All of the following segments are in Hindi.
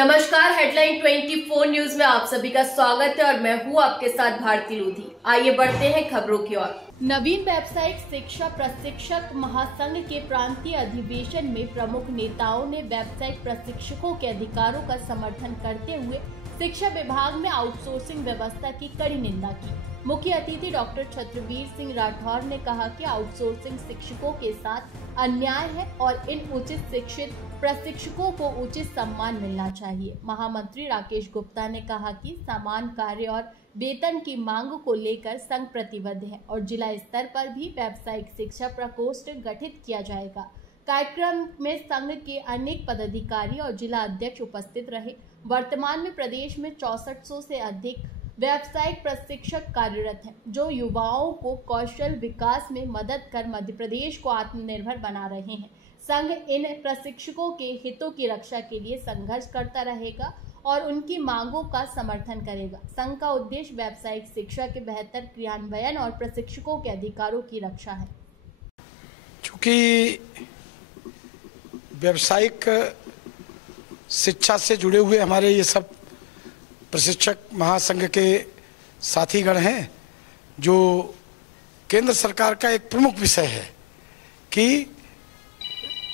नमस्कार, हेडलाइन 24 न्यूज में आप सभी का स्वागत है और मैं हूं आपके साथ भारती लोधी। आइए बढ़ते हैं खबरों की ओर। नवीन व्यावसायिक शिक्षा प्रशिक्षक महासंघ के प्रांतीय अधिवेशन में प्रमुख नेताओं ने व्यावसायिक प्रशिक्षकों के अधिकारों का समर्थन करते हुए शिक्षा विभाग में आउटसोर्सिंग व्यवस्था की कड़ी निंदा की। मुख्य अतिथि डॉक्टर छत्रवीर सिंह राठौर ने कहा कि आउटसोर्सिंग शिक्षकों के साथ अन्याय है और इन उचित शिक्षित प्रशिक्षकों को उचित सम्मान मिलना चाहिए। महामंत्री राकेश गुप्ता ने कहा कि समान कार्य और वेतन की मांग को लेकर संघ प्रतिबद्ध है और जिला स्तर पर भी व्यावसायिक शिक्षा प्रकोष्ठ गठित किया जाएगा। कार्यक्रम में संघ के अनेक पदाधिकारी और जिला अध्यक्ष उपस्थित रहे। वर्तमान में प्रदेश में 6400 से अधिक व्यावसायिक प्रशिक्षक कार्यरत हैं, जो युवाओं को कौशल विकास में मदद कर मध्य प्रदेश को आत्मनिर्भर बना रहे हैं। संघ इन प्रशिक्षकों के हितों की रक्षा के लिए संघर्ष करता रहेगा और उनकी मांगों का समर्थन करेगा। संघ का उद्देश्य व्यावसायिक शिक्षा के बेहतर क्रियान्वयन और प्रशिक्षकों के अधिकारों की रक्षा है। चूँकि व्यावसायिक शिक्षा से जुड़े हुए हमारे ये सब प्रशिक्षक महासंघ के साथीगण हैं, जो केंद्र सरकार का एक प्रमुख विषय है कि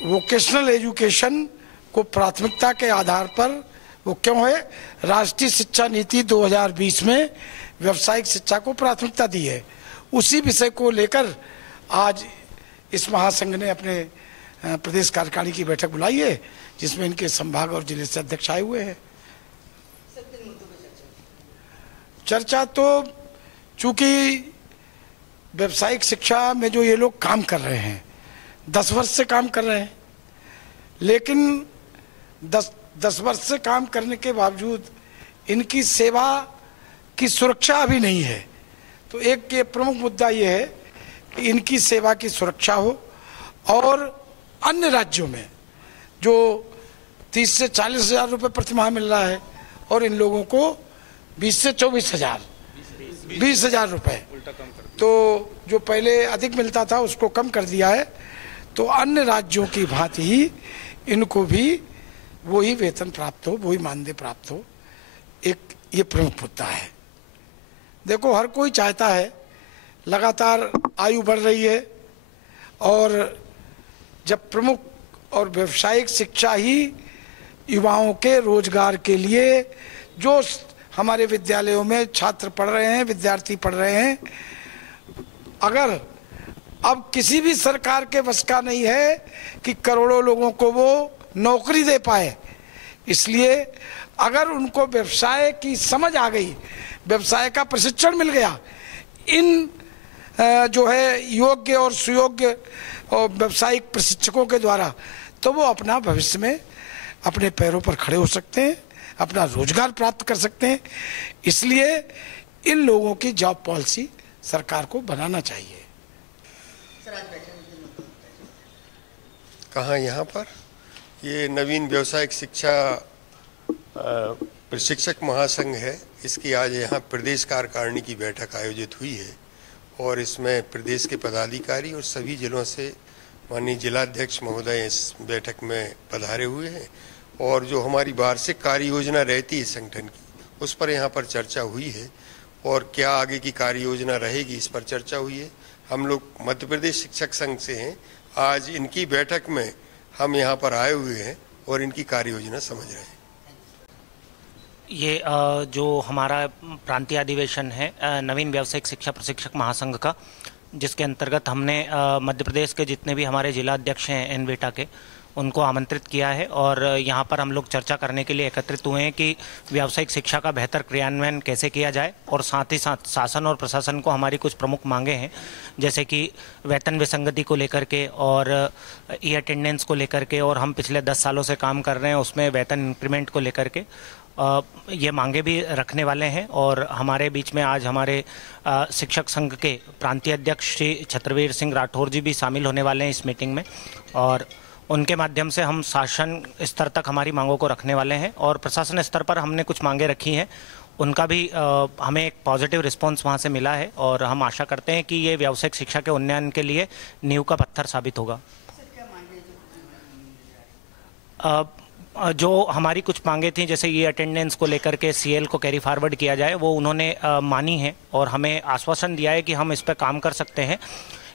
वोकेशनल एजुकेशन को प्राथमिकता के आधार पर वो क्यों है, राष्ट्रीय शिक्षा नीति 2020 में व्यावसायिक शिक्षा को प्राथमिकता दी है। उसी विषय को लेकर आज इस महासंघ ने अपने प्रदेश कार्यकारिणी की बैठक बुलाई है, जिसमें इनके संभाग और जिले से अध्यक्ष आए हुए हैं। चर्चा तो चूंकि व्यावसायिक शिक्षा में जो ये लोग काम कर रहे हैं 10 वर्ष से काम कर रहे हैं, लेकिन 10 वर्ष से काम करने के बावजूद इनकी सेवा की सुरक्षा अभी नहीं है। तो एक ये प्रमुख मुद्दा ये है कि इनकी सेवा की सुरक्षा हो और अन्य राज्यों में जो 30 से 40 हजार रुपये प्रति माह मिल रहा है और इन लोगों को 20 से 24 हजार 20 हजार रुपये, तो जो पहले अधिक मिलता था उसको कम कर दिया है। तो अन्य राज्यों की भांति ही इनको भी वही वेतन प्राप्त हो, वही मानदेय प्राप्त हो। एक ये प्रमुख मुद्दा है। देखो, हर कोई चाहता है, लगातार आयु बढ़ रही है और जब प्रमुख और व्यावसायिक शिक्षा ही युवाओं के रोजगार के लिए, जो हमारे विद्यालयों में छात्र पढ़ रहे हैं, विद्यार्थी पढ़ रहे हैं, अगर अब किसी भी सरकार के बस का नहीं है कि करोड़ों लोगों को वो नौकरी दे पाए, इसलिए अगर उनको व्यवसाय की समझ आ गई, व्यवसाय का प्रशिक्षण मिल गया, इन जो है योग्य और सुयोग्य और व्यावसायिक प्रशिक्षकों के द्वारा, तो वो अपना भविष्य में अपने पैरों पर खड़े हो सकते हैं, अपना रोजगार प्राप्त कर सकते हैं। इसलिए इन लोगों की जॉब पॉलिसी सरकार को बनाना चाहिए। कहाँ? यहाँ पर ये नवीन व्यावसायिक शिक्षा प्रशिक्षक महासंघ है, इसकी आज यहाँ प्रदेश कार्यकारिणी की बैठक आयोजित हुई है और इसमें प्रदेश के पदाधिकारी और सभी जिलों से माननीय जिलाध्यक्ष महोदय इस बैठक में पधारे हुए हैं और जो हमारी वार्षिक कार्य योजना रहती है संगठन की, उस पर यहाँ पर चर्चा हुई है और क्या आगे की कार्य योजना रहेगी, इस पर चर्चा हुई है। हम लोग मध्य प्रदेश शिक्षक संघ से हैं, आज इनकी बैठक में हम यहाँ पर आए हुए हैं और इनकी कार्य योजना समझ रहे हैं। ये जो हमारा प्रांतीय अधिवेशन है नवीन व्यावसायिक शिक्षा प्रशिक्षक महासंघ का, जिसके अंतर्गत हमने मध्य प्रदेश के जितने भी हमारे जिला अध्यक्ष हैं एनवेटा के, उनको आमंत्रित किया है और यहाँ पर हम लोग चर्चा करने के लिए एकत्रित हुए हैं कि व्यावसायिक शिक्षा का बेहतर क्रियान्वयन कैसे किया जाए और साथ ही साथ शासन और प्रशासन को हमारी कुछ प्रमुख मांगे हैं, जैसे कि वेतन विसंगति को लेकर के और ई अटेंडेंस को लेकर के, और हम पिछले 10 सालों से काम कर रहे हैं उसमें वेतन इंक्रीमेंट को लेकर के ये मांगे भी रखने वाले हैं। और हमारे बीच में आज हमारे शिक्षक संघ के प्रांतीय अध्यक्ष श्री छत्रवीर सिंह राठौर जी भी शामिल होने वाले हैं इस मीटिंग में और उनके माध्यम से हम शासन स्तर तक हमारी मांगों को रखने वाले हैं और प्रशासन स्तर पर हमने कुछ मांगे रखी हैं, उनका भी हमें एक पॉजिटिव रिस्पांस वहां से मिला है और हम आशा करते हैं कि ये व्यावसायिक शिक्षा के उन्नयन के लिए नींव का पत्थर साबित होगा। जो हमारी कुछ मांगे थी, जैसे ये अटेंडेंस को लेकर के सीएल को कैरी फॉरवर्ड किया जाए, वो उन्होंने मानी है और हमें आश्वासन दिया है कि हम इस पर काम कर सकते हैं।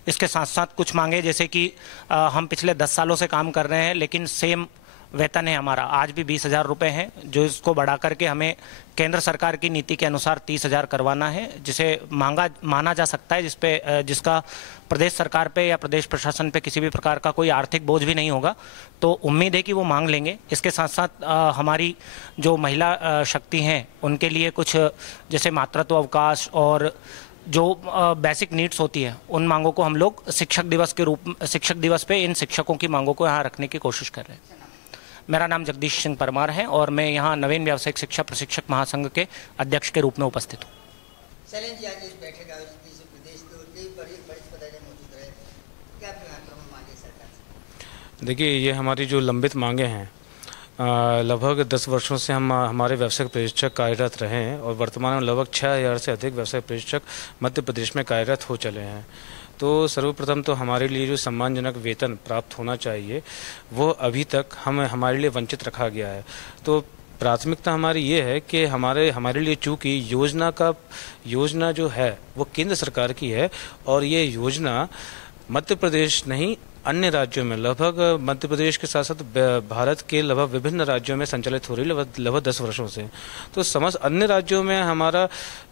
इसके साथ साथ कुछ मांगे, जैसे कि हम पिछले 10 सालों से काम कर रहे हैं लेकिन सेम वेतन है हमारा, आज भी 20,000 रुपये है, जो इसको बढ़ा करके हमें केंद्र सरकार की नीति के अनुसार 30,000 करवाना है, जिसे माना जा सकता है, जिसका प्रदेश सरकार पे या प्रदेश प्रशासन पे किसी भी प्रकार का कोई आर्थिक बोझ भी नहीं होगा। तो उम्मीद है कि वो मांग लेंगे। इसके साथ साथ हमारी जो महिला शक्ति हैं उनके लिए कुछ जैसे मातृत्व अवकाश और जो बेसिक नीड्स होती है, उन मांगों को हम लोग शिक्षक दिवस पे इन शिक्षकों की मांगों को यहाँ रखने की कोशिश कर रहे हैं। मेरा नाम जगदीश सिंह परमार है और मैं यहाँ नवीन व्यावसायिक शिक्षा प्रशिक्षक महासंघ के अध्यक्ष के रूप में उपस्थित हूँ। देखिए, ये हमारी जो लंबित मांगे हैं, लगभग 10 वर्षों से हम हमारे व्यावसायिक प्रशिक्षक कार्यरत रहे हैं और वर्तमान में लगभग 6,000 से अधिक व्यावसायिक प्रशिक्षक मध्य प्रदेश में कार्यरत हो चले हैं। तो सर्वप्रथम तो हमारे लिए जो सम्मानजनक वेतन प्राप्त होना चाहिए वो अभी तक हमारे लिए वंचित रखा गया है। तो प्राथमिकता हमारी ये है कि हमारे लिए चूँकि योजना जो है वो केंद्र सरकार की है और ये योजना मध्य प्रदेश नहीं अन्य राज्यों में, लगभग मध्य प्रदेश के साथ साथ भारत के लगभग विभिन्न राज्यों में संचालित हो रही है लगभग 10 वर्षों से। तो समस्त अन्य राज्यों में हमारा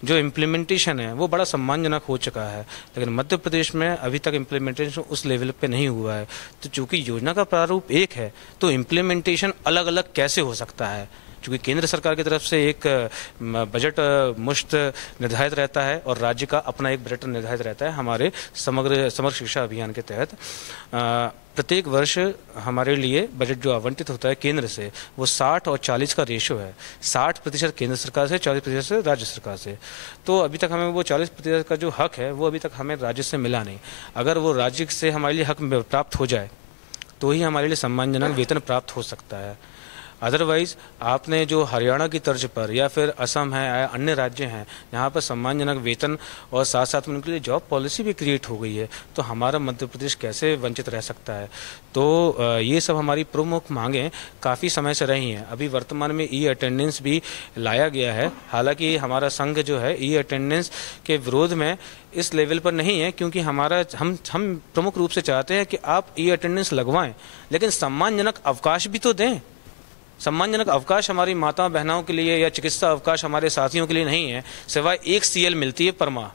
जो इम्प्लीमेंटेशन है वो बड़ा सम्मानजनक हो चुका है, लेकिन मध्य प्रदेश में अभी तक इम्प्लीमेंटेशन उस लेवल पे नहीं हुआ है। तो चूँकि योजना का प्रारूप एक है तो इम्प्लीमेंटेशन अलग अलग कैसे हो सकता है, क्योंकि केंद्र सरकार की तरफ से एक बजट मुश्त निर्धारित रहता है और राज्य का अपना एक बजट निर्धारित रहता है। हमारे समग्र शिक्षा अभियान के तहत प्रत्येक वर्ष हमारे लिए बजट जो आवंटित होता है केंद्र से वो 60 और 40 का रेशो है। 60% केंद्र सरकार से, 40% राज्य सरकार से। तो अभी तक हमें वो 40% का जो हक है वो अभी तक हमें राज्य से मिला नहीं। अगर वो राज्य से हमारे लिए हक प्राप्त हो जाए तो ही हमारे लिए सम्मानजनक वेतन प्राप्त हो सकता है। अदरवाइज आपने जो हरियाणा की तर्ज पर या फिर असम है, अन्य राज्य हैं यहाँ पर सम्मानजनक वेतन और साथ साथ में उनके लिए जॉब पॉलिसी भी क्रिएट हो गई है, तो हमारा मध्य प्रदेश कैसे वंचित रह सकता है। तो ये सब हमारी प्रमुख मांगें काफ़ी समय से रही हैं। अभी वर्तमान में ई अटेंडेंस भी लाया गया है। हालांकि हमारा संघ जो है ई अटेंडेंस के विरोध में इस लेवल पर नहीं है, क्योंकि हम प्रमुख रूप से चाहते हैं कि आप ई अटेंडेंस लगवाएं लेकिन सम्मानजनक अवकाश भी तो दें। सम्मानजनक अवकाश हमारी माता बहनों के लिए या चिकित्सा अवकाश हमारे साथियों के लिए नहीं है, सिवाय 1 CL मिलती है पर माह,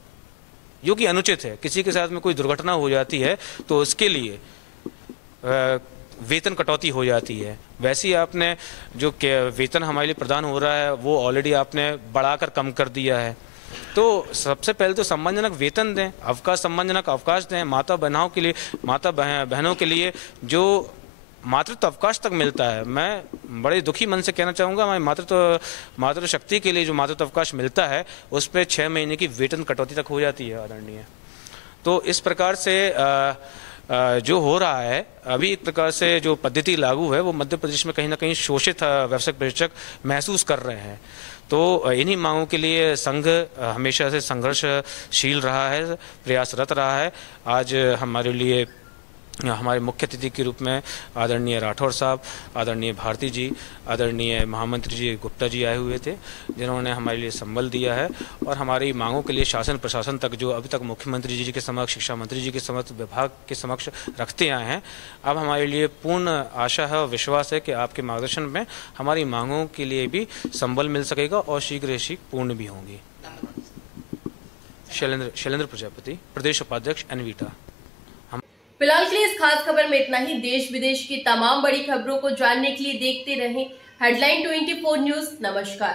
जो कि अनुचित है। किसी के साथ में कोई दुर्घटना हो जाती है तो उसके लिए वेतन कटौती हो जाती है। वैसे ही आपने जो वेतन हमारे लिए प्रदान हो रहा है वो ऑलरेडी आपने बढ़ाकर कम कर दिया है। तो सबसे पहले तो सम्मानजनक वेतन दें, सम्मानजनक अवकाश दें। माता बहनों के लिए जो मातृत्व अवकाश तक मिलता है, मैं बड़े दुखी मन से कहना चाहूँगा, हमारे मातृ शक्ति के लिए जो मातृत्व अवकाश मिलता है उस पर 6 महीने की वेतन कटौती तक हो जाती है आदरणीय। तो इस प्रकार से जो हो रहा है अभी, एक प्रकार से जो पद्धति लागू है वो मध्य प्रदेश में कहीं ना कहीं शोषित व्यावसायिक प्रशिक्षक महसूस कर रहे हैं। तो इन्हीं मांगों के लिए संघ हमेशा से संघर्षशील रहा है, प्रयासरत रहा है। आज हमारे मुख्य अतिथि के रूप में आदरणीय राठौर साहब, आदरणीय भारती जी, आदरणीय महामंत्री जी गुप्ता जी आए हुए थे, जिन्होंने हमारे लिए संबल दिया है और हमारी मांगों के लिए शासन प्रशासन तक जो अभी तक मुख्यमंत्री जी के समक्ष, शिक्षा मंत्री जी के समक्ष, विभाग के समक्ष रखते आए हैं, अब हमारे लिए पूर्ण आशा है और विश्वास है कि आपके मार्गदर्शन में हमारी मांगों के लिए भी संबल मिल सकेगा और शीघ्र ही शीघ्र पूर्ण भी होंगी। शैलेंद्र प्रजापति, प्रदेश उपाध्यक्ष एनवीटा। फिलहाल के लिए इस खास खबर में इतना ही। देश विदेश की तमाम बड़ी खबरों को जानने के लिए देखते रहें हेडलाइन 24 न्यूज। नमस्कार।